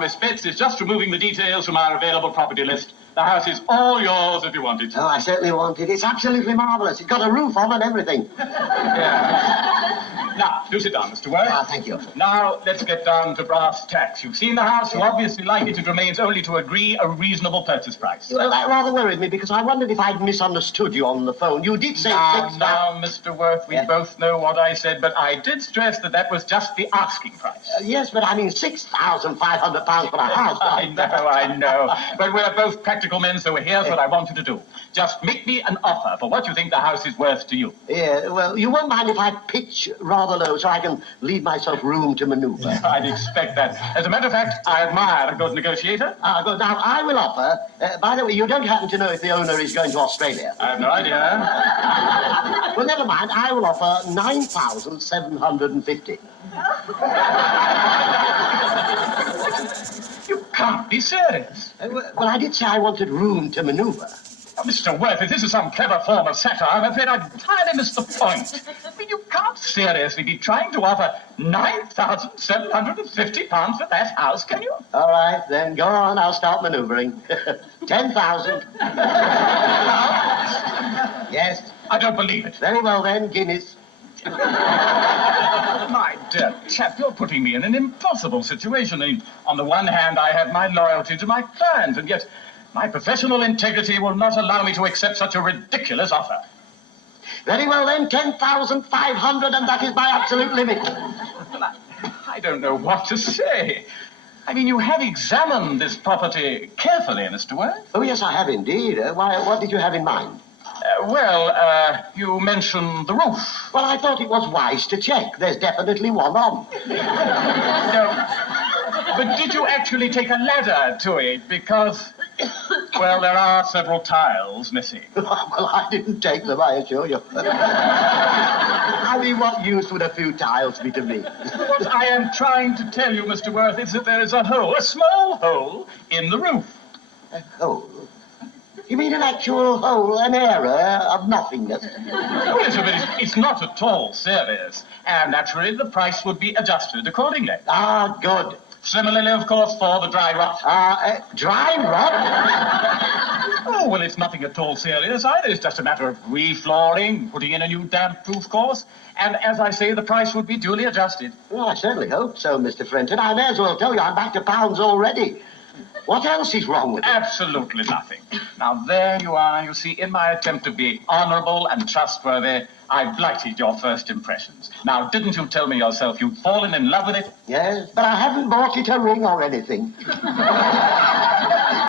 Miss Betts is just removing the details from our available property list. The house is all yours if you want it. Oh, I certainly want it. It's absolutely marvellous. It's got a roof on and everything. Yeah. Now, do sit down, Mr. Worth. Ah, thank you. Now, let's get down to brass tacks. You've seen the house. You obviously like it. It remains only to agree a reasonable purchase price. Well, that rather worried me because I wondered if I'd misunderstood you on the phone. You did say Now, Mr. Worth, we both know what I said, but I did stress that was just the asking price. Yes, but I mean £6,500 for a house. I know. But we're both practical men, so here's what I want you to do. Just make me an offer for what you think the house is worth to you. Yeah, well, you won't mind if I pitch rather low so I can leave myself room to maneuver. I'd expect that. As a matter of fact, I admire a good negotiator. Good. Now, I will offer... by the way, you don't happen to know if the owner is going to Australia? I have no idea. Well, never mind. I will offer 9,750. You can't be serious. Well, I did say I wanted room to maneuver. Oh, Mr. Worth, if this is some clever form of satire, I'm afraid I entirely missed the point. I mean, you can't seriously be trying to offer £9,750 for that house, can you? All right, then go on. I'll start maneuvering. 10,000. Yes. I don't believe it. Very well, then, Guinness. My dear chap, you're putting me in an impossible situation. I mean, on the one hand, I have my loyalty to my client, and yet my professional integrity will not allow me to accept such a ridiculous offer. Very well, then, 10,500, and that is my absolute limit. I don't know what to say. I mean, you have examined this property carefully, Mr. Worth. Oh, yes, I have indeed. Why, what did you have in mind? You mentioned the roof. Well, I thought it was wise to check. There's definitely one on. No. But did you actually take a ladder to it? Because, well, there are several tiles missing. Well, I didn't take them, I assure you. I mean, what use would a few tiles be to me? What I am trying to tell you, Mr. Worth, is that there is a hole, a small hole, in the roof. A hole? You mean an actual hole, an error of nothingness? Oh, yes, but it's not at all serious. And naturally, the price would be adjusted accordingly. Ah, good. Similarly, of course, for the dry rot. Dry rot? Oh, well, it's nothing at all serious either. It's just a matter of reflooring, putting in a new damp-proof course. And as I say, the price would be duly adjusted. Well, I certainly hope so, Mr. Frinton. I may as well tell you I'm back to pounds already. What else is wrong with it? Absolutely nothing. Now, there you are. You see, in my attempt to be honourable and trustworthy, I blighted your first impressions. Now, didn't you tell me yourself you'd fallen in love with it? Yes, but I haven't bought it a ring or anything.